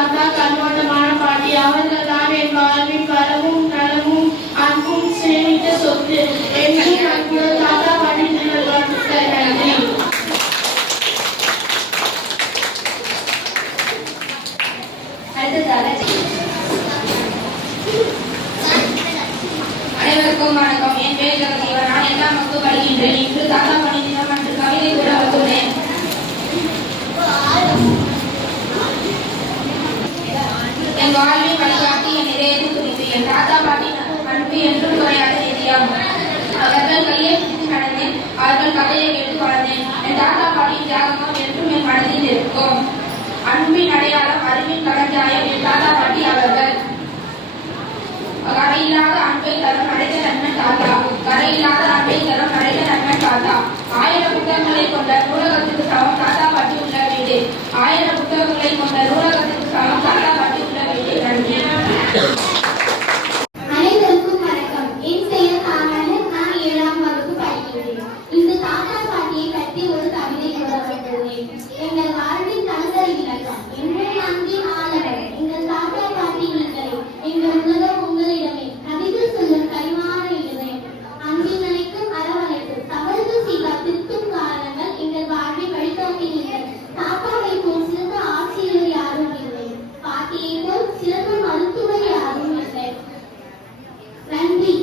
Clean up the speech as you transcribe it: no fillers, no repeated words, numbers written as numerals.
தாத்தா கண்ணோட்டமான பாட்டி. அவர்கள் தான் என் வாழ்வின் வளமும் நலமும் அன்பும் சேமித்த சொத்து. என்றும் அன்பு தாத்தா பாட்டி வாழ்த்துக்கள். நன்றி. அனைவருக்கும் வணக்கம். என் பேர் ஜெகதீவன். நான் 8ஆம் வகுப்பு படிக்கின்றேன். இன்று தாத்தா பாட்டி தினம் அன்று கவிதை கூட வந்துள்ளேன். என் வாழ்வில் வழிகாட்டி என் இதயத்தில் துணிந்து என் தாத்தா பாட்டி அன்பு என்றும் குறையாத நிதியம். அவர்கள் கையை பிடித்து நடந்தேன். அவர்கள் கதையை கேட்டு வளர்ந்தேன். என் தாத்தா பாட்டியின் தியாகமும் என்றும் என் மனதில் இருக்கும். அன்பின் அடையாளம், அறிவின் கலஞ்சாயம் என் தாத்தா பாட்டி அவர்கள். கரையில்லாத அன்பை தரும் அடைந்த நன்மன் தாத்தா. கரையில்லாத அன்பை தரும் அடைந்த நன்மன் தாத்தா. 1000 புத்தகங்களை கொண்ட நூலகத்துக்கு சமம் தாத்தா பாட்டி உள்ள வீடு. 1000 புத்தகங்களை கொண்ட நூலகத்துக்கு சமம் தாத்தா பாட்டி உள்ள வீடு. நன்றி. அனைவருக்கும் வணக்கம். என் பெயர் காமராஜன். நான் 7ஆம் வகுப்பு படிக்கின்றேன். இந்த தாத்தா பாட்டியை பற்றி ஒரு கவிதை கூற வந்துள்ளேன். எங்கள் வாழ்வின் கனசரி விளக்கம். என்றும் அன்பின் ஆளவர் எங்கள் தாத்தா பாட்டி நீங்களே. எங்கள் உலகம் உங்களிடமே. கவிதை சொல்லும் கரிமான இடமே. அன்பின் நினைக்கும் அரவணைக்கும் தவறுகள் செய்த திருத்தும் காரணங்கள் எங்கள் வாழ்வில் வழித்தோன்றி நீங்கள். தாத்தாவை போல் சிறந்த ஆட்சியர் யாரும் இல்லை. பாட்டியை போல் சிறந்த மருத்துவர் யாரும் இல்லை. நன்றி.